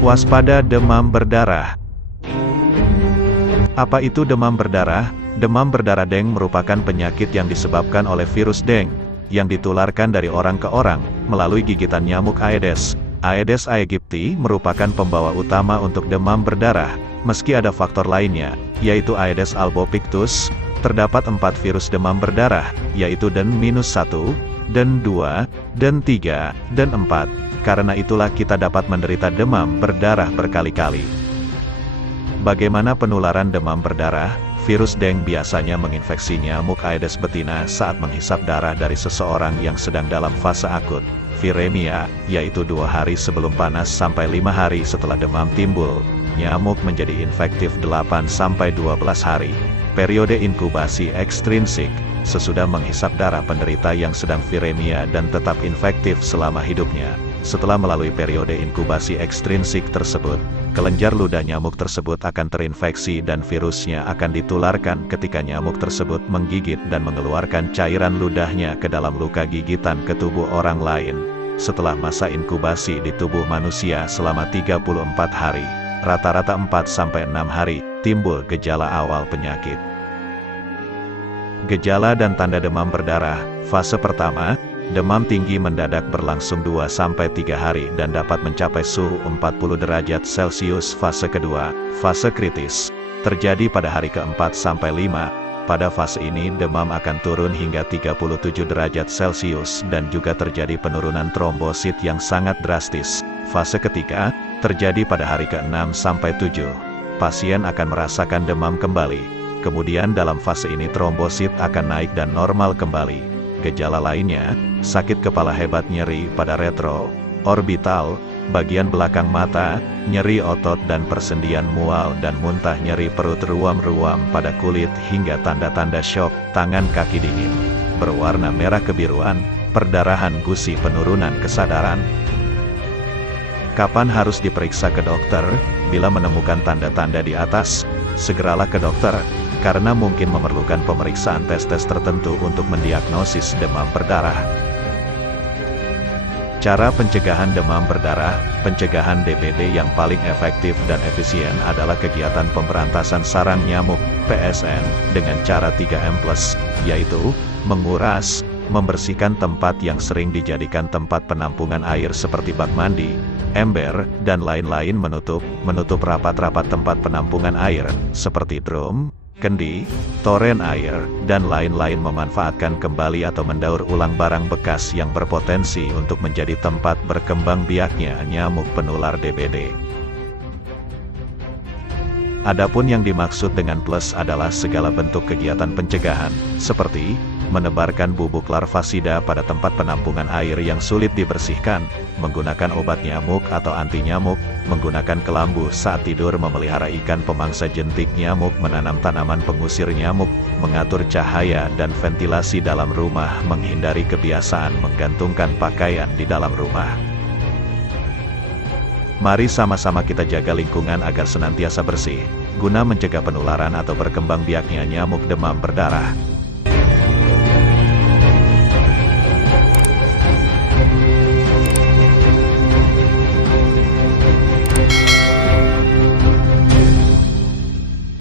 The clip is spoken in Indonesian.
Waspada demam berdarah. Apa itu demam berdarah? Demam berdarah Dengue merupakan penyakit yang disebabkan oleh virus Dengue, yang ditularkan dari orang ke orang, melalui gigitan nyamuk Aedes. Aedes aegypti merupakan pembawa utama untuk demam berdarah, meski ada faktor lainnya, yaitu Aedes albopictus. Terdapat 4 virus demam berdarah, yaitu DEN-1, DEN-2, DEN-3, dan 4. Karena itulah kita dapat menderita demam berdarah berkali-kali. Bagaimana penularan demam berdarah? Virus Dengue biasanya menginfeksi nyamuk Aedes betina saat menghisap darah dari seseorang yang sedang dalam fase akut, viremia, yaitu 2 hari sebelum panas sampai 5 hari setelah demam timbul. Nyamuk menjadi infektif 8-12 hari. Periode inkubasi ekstrinsik, sesudah menghisap darah penderita yang sedang viremia dan tetap infektif selama hidupnya. Setelah melalui periode inkubasi ekstrinsik tersebut, kelenjar ludah nyamuk tersebut akan terinfeksi dan virusnya akan ditularkan ketika nyamuk tersebut menggigit dan mengeluarkan cairan ludahnya ke dalam luka gigitan ke tubuh orang lain. Setelah masa inkubasi di tubuh manusia selama 34 hari, rata-rata 4-6 hari, timbul gejala awal penyakit. Gejala dan tanda demam berdarah. Fase pertama, demam tinggi mendadak berlangsung 2-3 hari dan dapat mencapai suhu 40 derajat Celcius. Fase kedua, fase kritis, terjadi pada hari ke-4-5. Pada fase ini demam akan turun hingga 37 derajat Celcius dan juga terjadi penurunan trombosit yang sangat drastis. Fase ketiga, terjadi pada hari ke-6-7. Pasien akan merasakan demam kembali. Kemudian dalam fase ini trombosit akan naik dan normal kembali. Gejala lainnya, sakit kepala hebat, nyeri pada retro, orbital, bagian belakang mata, nyeri otot dan persendian, mual dan muntah, nyeri perut, ruam-ruam pada kulit hingga tanda-tanda syok, tangan kaki dingin, berwarna merah kebiruan, perdarahan, gusi, penurunan kesadaran. Kapan harus diperiksa ke dokter? Bila menemukan tanda-tanda di atas, segeralah ke dokter, karena mungkin memerlukan pemeriksaan tes-tes tertentu untuk mendiagnosis demam berdarah. Cara pencegahan demam berdarah. Pencegahan DBD yang paling efektif dan efisien adalah kegiatan pemberantasan sarang nyamuk, PSN, dengan cara 3M+, yaitu, menguras, membersihkan tempat yang sering dijadikan tempat penampungan air seperti bak mandi, ember, dan lain-lain, menutup rapat-rapat tempat penampungan air, seperti drum, kendi, toren air, dan lain-lain, memanfaatkan kembali atau mendaur ulang barang bekas yang berpotensi untuk menjadi tempat berkembang biaknya nyamuk penular DBD. Adapun yang dimaksud dengan plus adalah segala bentuk kegiatan pencegahan, seperti menebarkan bubuk larvasida pada tempat penampungan air yang sulit dibersihkan, menggunakan obat nyamuk atau anti nyamuk, menggunakan kelambu saat tidur, memelihara ikan pemangsa jentik nyamuk, menanam tanaman pengusir nyamuk, mengatur cahaya dan ventilasi dalam rumah, menghindari kebiasaan menggantungkan pakaian di dalam rumah. Mari sama-sama kita jaga lingkungan agar senantiasa bersih, guna mencegah penularan atau berkembang biaknya nyamuk demam berdarah.